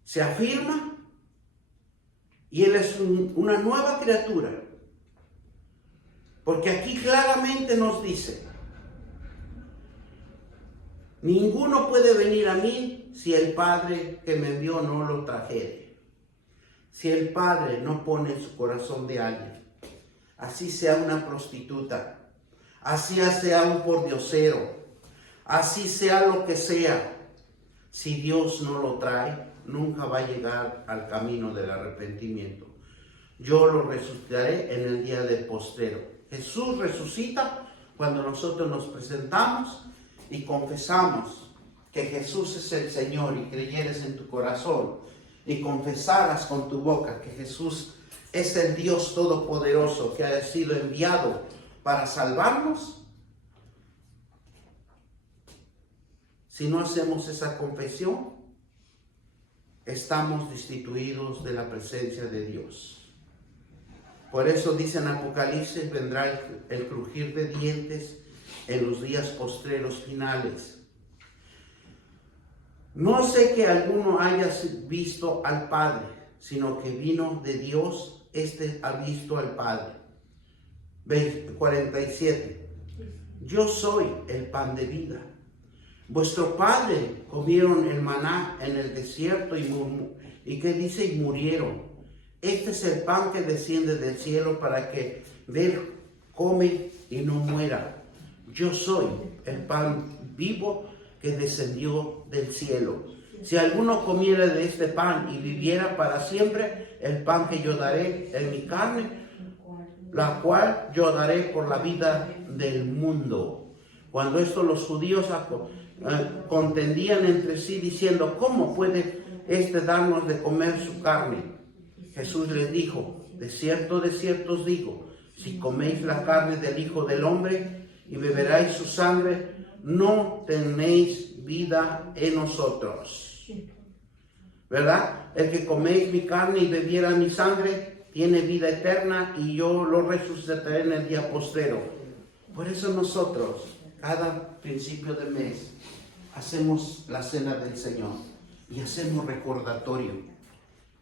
se afirma y él es una nueva criatura, porque aquí claramente nos dice: ninguno puede venir a mí si el Padre que me envió no lo trajere. Si el Padre no pone en su corazón de alguien, así sea una prostituta, así sea un pordiosero, así sea lo que sea, si Dios no lo trae, nunca va a llegar al camino del arrepentimiento. Yo lo resucitaré en el día del postrero. Jesús resucita cuando nosotros nos presentamos y confesamos que Jesús es el Señor, y creyeres en tu corazón y confesaras con tu boca que Jesús es el Dios todopoderoso que ha sido enviado para salvarnos. Si no hacemos esa confesión, estamos destituidos de la presencia de Dios. Por eso dice en Apocalipsis: vendrá el crujir de dientes en los días postreros finales. No sé que alguno haya visto al Padre, sino que vino de Dios, este ha visto al Padre. 47. Yo soy el pan de vida. Vuestro padre comieron el maná en el desierto y ¿qué dice? Y murieron. Este es el pan que desciende del cielo para que él come y no muera. Yo soy el pan vivo que descendió del cielo. Si alguno comiera de este pan y viviera para siempre, el pan que yo daré en mi carne, la cual yo daré por la vida del mundo. Cuando esto los judíos contendían entre sí diciendo: ¿cómo puede este darnos de comer su carne? Jesús les dijo: de cierto os digo, si coméis la carne del Hijo del Hombre y beberáis su sangre, no tenéis vida en nosotros. ¿Verdad? El que coméis mi carne y bebiera mi sangre tiene vida eterna, y yo lo resucitaré en el día postrero. Por eso nosotros, cada principio de mes, hacemos la cena del Señor y hacemos recordatorio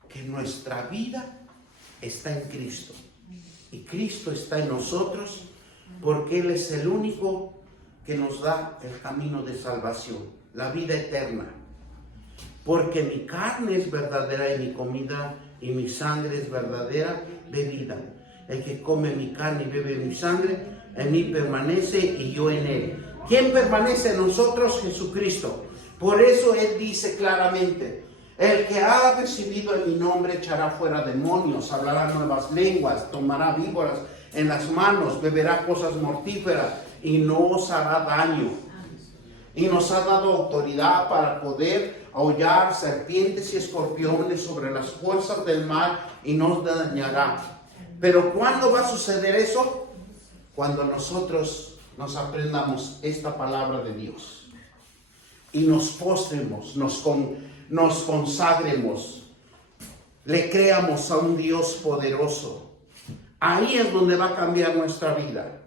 que nuestra vida está en Cristo, y Cristo está en nosotros, porque Él es el único que nos da el camino de salvación, la vida eterna. Porque mi carne es verdadera y mi comida, y mi sangre es verdadera bebida. El que come mi carne y bebe mi sangre, en mí permanece y yo en él. ¿Quién permanece en nosotros? Jesucristo. Por eso Él dice claramente: El que ha recibido en mi nombre echará fuera demonios, hablará nuevas lenguas, tomará víboras en las manos, beberá cosas mortíferas y no os hará daño. Y nos ha dado autoridad para poder aullar serpientes y escorpiones sobre las fuerzas del mal y no os dañará. Pero ¿cuándo va a suceder eso? Cuando nosotros nos aprendamos esta palabra de Dios y nos postremos, nos consagremos, le creamos a un Dios poderoso. Ahí es donde va a cambiar nuestra vida.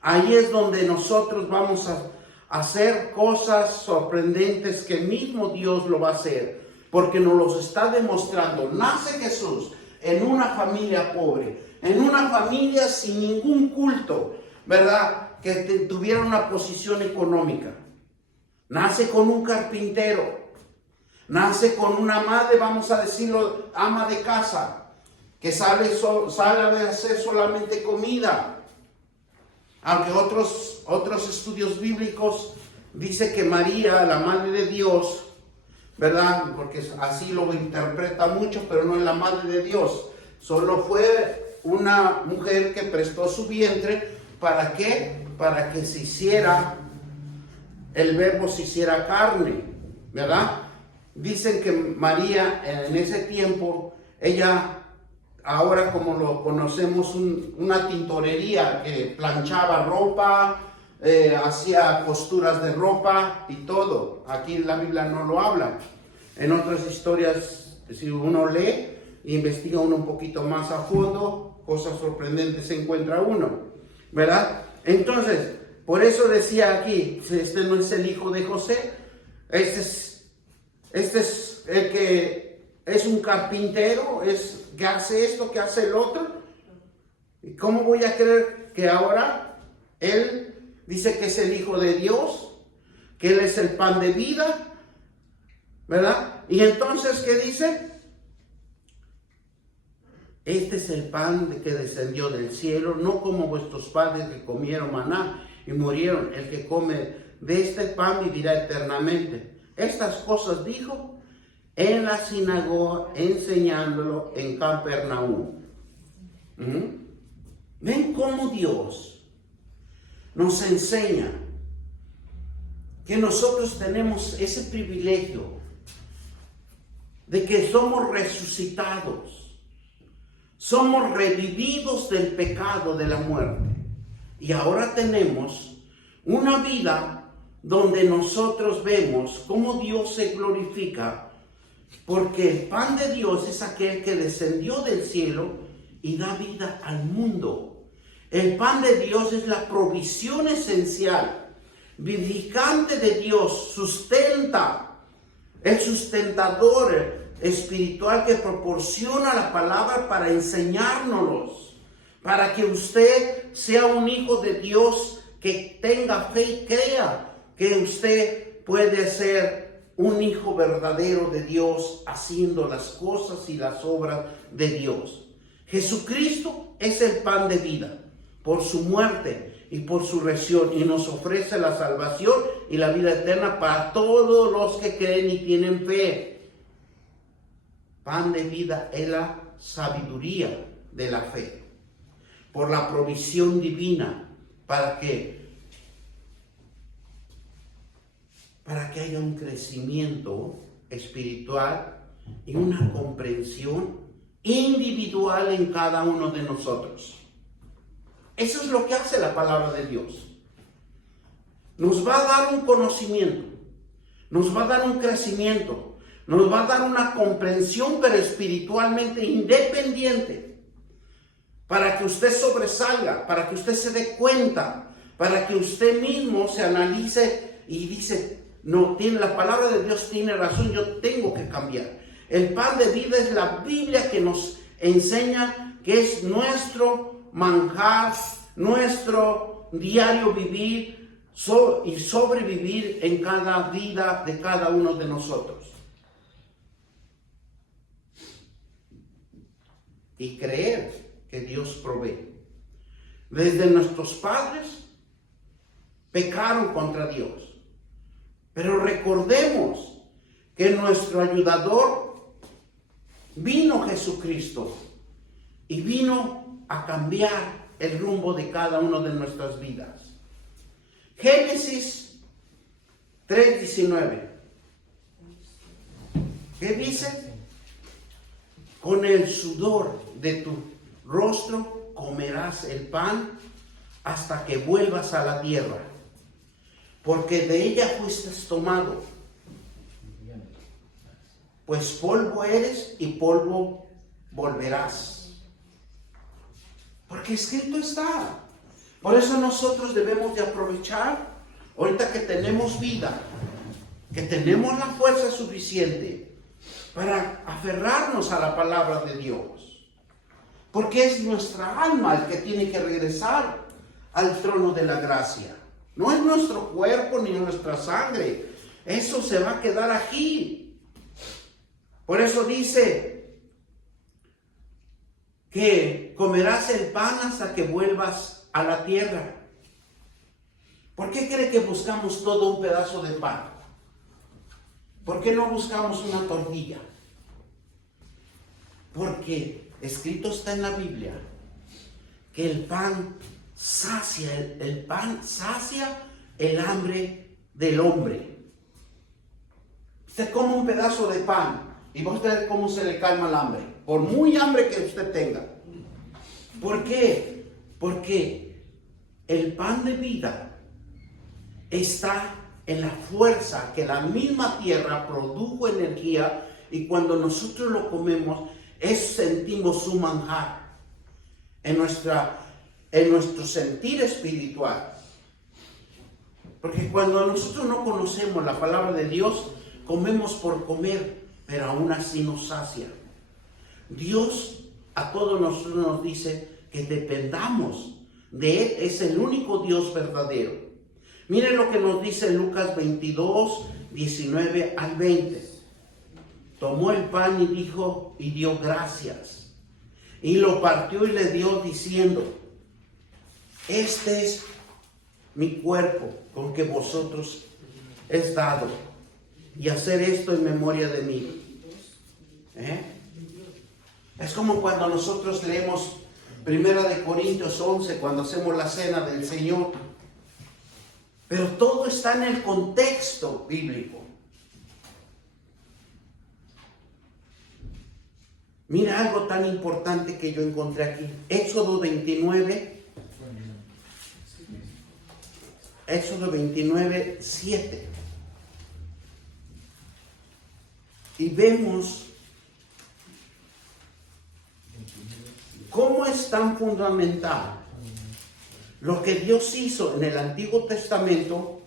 Ahí es donde nosotros vamos a hacer cosas sorprendentes que el mismo Dios lo va a hacer, porque nos los está demostrando. Nace Jesús en una familia pobre, en una familia sin ningún culto, ¿verdad? Que tuviera una posición económica. Nace con un carpintero, nace con una madre, vamos a decirlo, ama de casa, que sale a hacer solamente comida. Aunque otros estudios bíblicos dice que María, la Madre de Dios, ¿verdad? Porque así lo interpreta mucho, pero no es la Madre de Dios. Solo fue una mujer que prestó su vientre. ¿Para qué? Para que se hiciera, el verbo se hiciera carne, ¿verdad? Dicen que María en ese tiempo, ella... Ahora, como lo conocemos, una tintorería que planchaba ropa, hacía costuras de ropa y todo. Aquí en la Biblia no lo habla. En otras historias, si uno lee, investiga uno un poquito más a fondo, cosas sorprendentes se encuentra uno, ¿verdad? Entonces, por eso decía aquí, este no es el hijo de José, este es el que es un carpintero, que hace esto, que hace el otro. ¿Y cómo voy a creer que ahora él dice que es el Hijo de Dios, que él es el pan de vida, ¿verdad? Y entonces, ¿qué dice? Este es el pan que descendió del cielo, no como vuestros padres que comieron maná y murieron. El que come de este pan vivirá eternamente. Estas cosas dijo en la sinagoga, enseñándolo en Capernaum. ¿Ven cómo Dios nos enseña que nosotros tenemos ese privilegio de que somos resucitados, somos revividos del pecado, de la muerte, y ahora tenemos una vida donde nosotros vemos cómo Dios se glorifica? Porque el pan de Dios es aquel que descendió del cielo y da vida al mundo. El pan de Dios es la provisión esencial, vivificante de Dios, sustenta, el sustentador espiritual que proporciona la palabra para enseñárnoslos, para que usted sea un hijo de Dios que tenga fe y crea que usted puede ser un hijo verdadero de Dios, haciendo las cosas y las obras de Dios. Jesucristo es el pan de vida, por su muerte y por su resurrección, y nos ofrece la salvación y la vida eterna para todos los que creen y tienen fe. Pan de vida es la sabiduría de la fe, por la provisión divina, para que haya un crecimiento espiritual y una comprensión individual en cada uno de nosotros. Eso es lo que hace la palabra de Dios. Nos va a dar un conocimiento, nos va a dar un crecimiento, nos va a dar una comprensión, pero espiritualmente independiente, para que usted sobresalga, para que usted se dé cuenta, para que usted mismo se analice y dice: no, la palabra de Dios tiene razón, yo tengo que cambiar. El pan de vida es la Biblia que nos enseña que es nuestro manjar, nuestro diario vivir y sobrevivir en cada vida de cada uno de nosotros. Y creer que Dios provee. Desde nuestros padres pecaron contra Dios. Pero recordemos que nuestro ayudador Vino Jesucristo y vino a cambiar el rumbo de cada una de nuestras vidas. Génesis 3:19. ¿Qué dice? Con el sudor de tu rostro comerás el pan hasta que vuelvas a la tierra, porque de ella fuiste tomado, pues polvo eres y polvo volverás. Porque escrito está. Por eso nosotros debemos de aprovechar, ahorita que tenemos vida, que tenemos la fuerza suficiente para aferrarnos a la palabra de Dios. Porque es nuestra alma el que tiene que regresar al trono de la gracia. No es nuestro cuerpo ni nuestra sangre. Eso se va a quedar aquí. Por eso dice que comerás el pan hasta que vuelvas a la tierra. ¿Por qué cree que buscamos todo un pedazo de pan? ¿Por qué no buscamos una tortilla? Porque escrito está en la Biblia que el pan sacia, el pan sacia el hambre del hombre. Usted come un pedazo de pan y va a ver cómo se le calma el hambre, por muy hambre que usted tenga. ¿Por qué? Porque el pan de vida está en la fuerza que la misma tierra produjo energía, y cuando nosotros lo comemos, sentimos su manjar en nuestro sentir espiritual. Porque cuando nosotros no conocemos la palabra de Dios, comemos por comer, pero aún así nos sacia. Dios a todos nosotros nos dice que dependamos de Él. Es el único Dios verdadero. Miren lo que nos dice Lucas 22, 19 al 20. Tomó el pan y dijo, y dio gracias, y lo partió y le dio diciendo, este es mi cuerpo con que vosotros es dado, y hacer esto en memoria de mí. Es como cuando nosotros leemos 1 Corintios 11, cuando hacemos la cena del Señor. Pero todo está en el contexto bíblico. Mira algo tan importante que yo encontré aquí. Éxodo 29, 7. Y vemos cómo es tan fundamental lo que Dios hizo en el Antiguo Testamento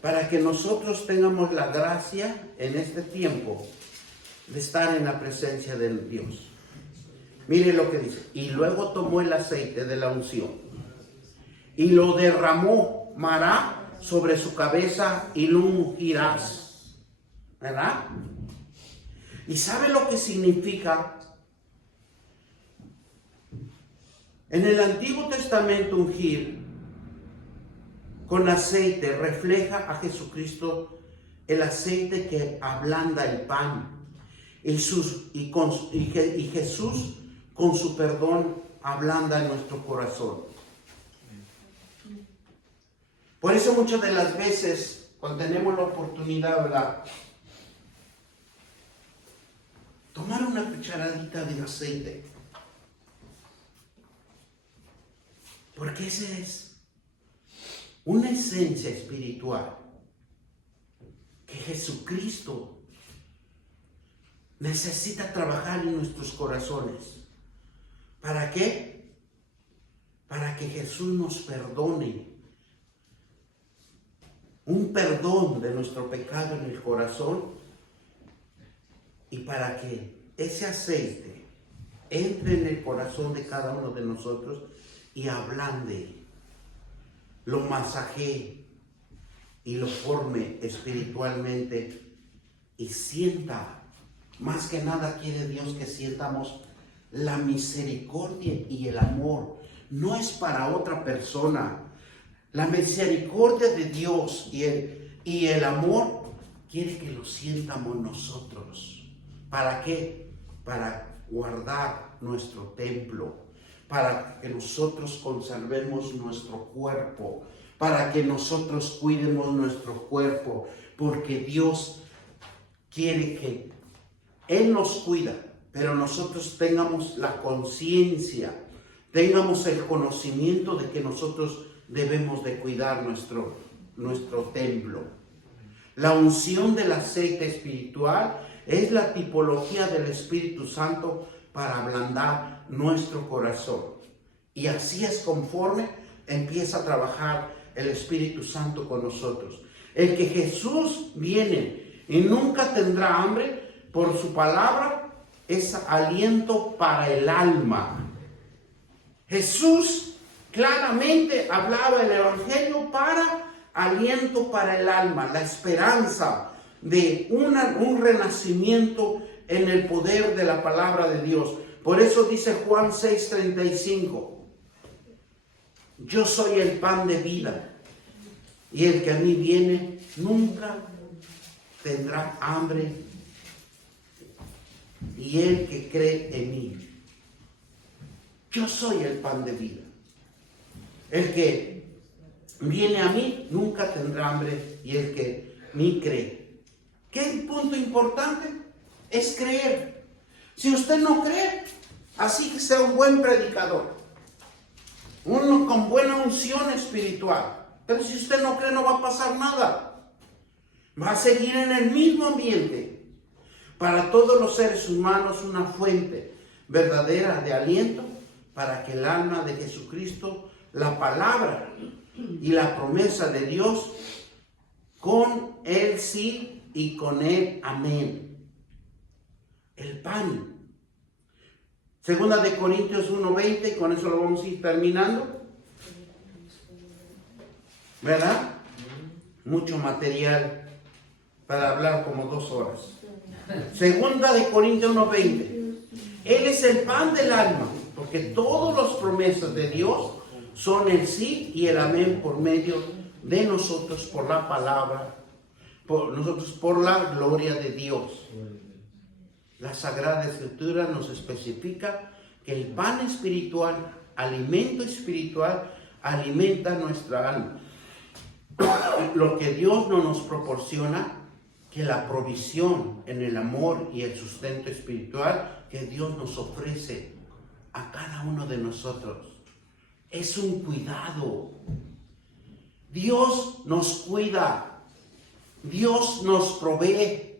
para que nosotros tengamos la gracia en este tiempo de estar en la presencia de Dios. Mire lo que dice. Y luego tomó el aceite de la unción y lo derramó sobre su cabeza y lo ungirás. ¿Verdad? ¿Y sabe lo que significa? En el Antiguo Testamento, ungir con aceite refleja a Jesucristo, el aceite que ablanda el pan. Y Jesús, con su perdón, ablanda en nuestro corazón. Por eso muchas de las veces, cuando tenemos la oportunidad, ¿verdad?, tomar una cucharadita de aceite. Porque esa es una esencia espiritual que Jesucristo necesita trabajar en nuestros corazones. ¿Para qué? Para que Jesús nos perdone. Un perdón de nuestro pecado en el corazón, y para que ese aceite entre en el corazón de cada uno de nosotros y ablande, lo masajee y lo forme espiritualmente, y sienta, más que nada quiere Dios que sientamos la misericordia y el amor. No es para otra persona. La misericordia de Dios y el amor quiere que lo sientamos nosotros. ¿Para qué? para guardar nuestro templo, para que nosotros conservemos nuestro cuerpo, para que nosotros cuidemos nuestro cuerpo, porque Dios quiere que Él nos cuida, pero nosotros tengamos la conciencia, tengamos el conocimiento de que nosotros debemos de cuidar nuestro templo. La unción del aceite espiritual es la tipología del Espíritu Santo para ablandar nuestro corazón. Y así es conforme empieza a trabajar el Espíritu Santo con nosotros. El que Jesús viene y nunca tendrá hambre, por su palabra es aliento para el alma. Jesús claramente hablaba el Evangelio para aliento para el alma, la esperanza de un renacimiento en el poder de la palabra de Dios. Por eso dice Juan 6:35, yo soy el pan de vida, y el que a mí viene nunca tendrá hambre, y el que cree en mí. Yo soy el pan de vida. El que viene a mí nunca tendrá hambre, y el que en mí cree. ¿Qué punto importante? Es creer. Si usted no cree, así que sea un buen predicador, uno con buena unción espiritual, pero si usted no cree, no va a pasar nada. Va a seguir en el mismo ambiente. Para todos los seres humanos, una fuente verdadera de aliento para que el alma de Jesucristo, la palabra y la promesa de Dios, con Él sí y con Él amén. El pan. Segunda de Corintios 1:20, y con eso lo vamos a ir terminando. ¿Verdad? Mucho material para hablar como 2 horas. Segunda de Corintios 1:20. Él es el pan del alma, porque todas las promesas de Dios son el sí y el amén por medio de nosotros, por la palabra, por la gloria de Dios. La Sagrada Escritura nos especifica que el pan espiritual, alimento espiritual, alimenta nuestra alma. Lo que Dios no nos proporciona, que la provisión en el amor y el sustento espiritual que Dios nos ofrece a cada uno de nosotros. Es un cuidado. Dios nos cuida. Dios nos provee.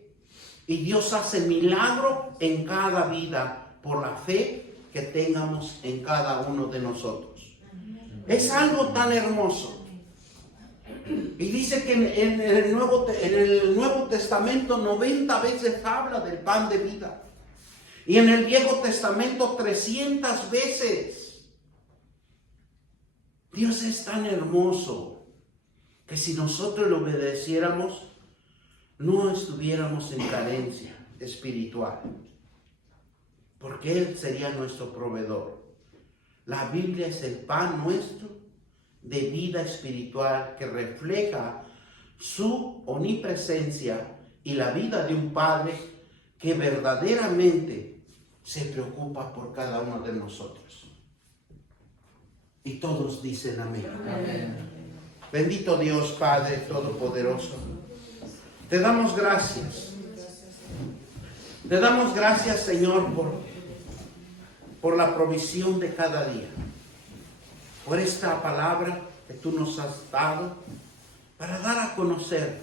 Y Dios hace milagro en cada vida por la fe que tengamos en cada uno de nosotros. Es algo tan hermoso. Y dice que en el Nuevo Testamento 90 veces habla del pan de vida. Y en el Viejo Testamento 300 veces. Dios es tan hermoso que si nosotros le obedeciéramos, no estuviéramos en carencia espiritual, porque Él sería nuestro proveedor. La Biblia es el pan nuestro de vida espiritual que refleja su omnipresencia y la vida de un Padre que verdaderamente se preocupa por cada uno de nosotros. Y todos dicen amén. Amén. Bendito Dios Padre Todopoderoso. Te damos gracias. Te damos gracias, Señor, por la provisión de cada día. Por esta palabra que tú nos has dado para dar a conocer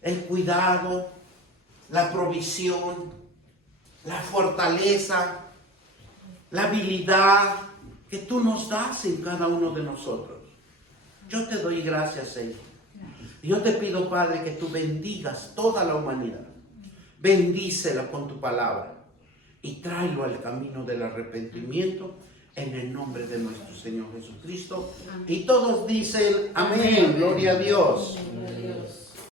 el cuidado, la provisión, la fortaleza, la habilidad que tú nos das en cada uno de nosotros. Yo te doy gracias, Señor. Yo te pido, Padre, que tú bendigas toda la humanidad. Bendícela con tu palabra y tráelo al camino del arrepentimiento en el nombre de nuestro Señor Jesucristo. Y todos dicen amén. Gloria a Dios.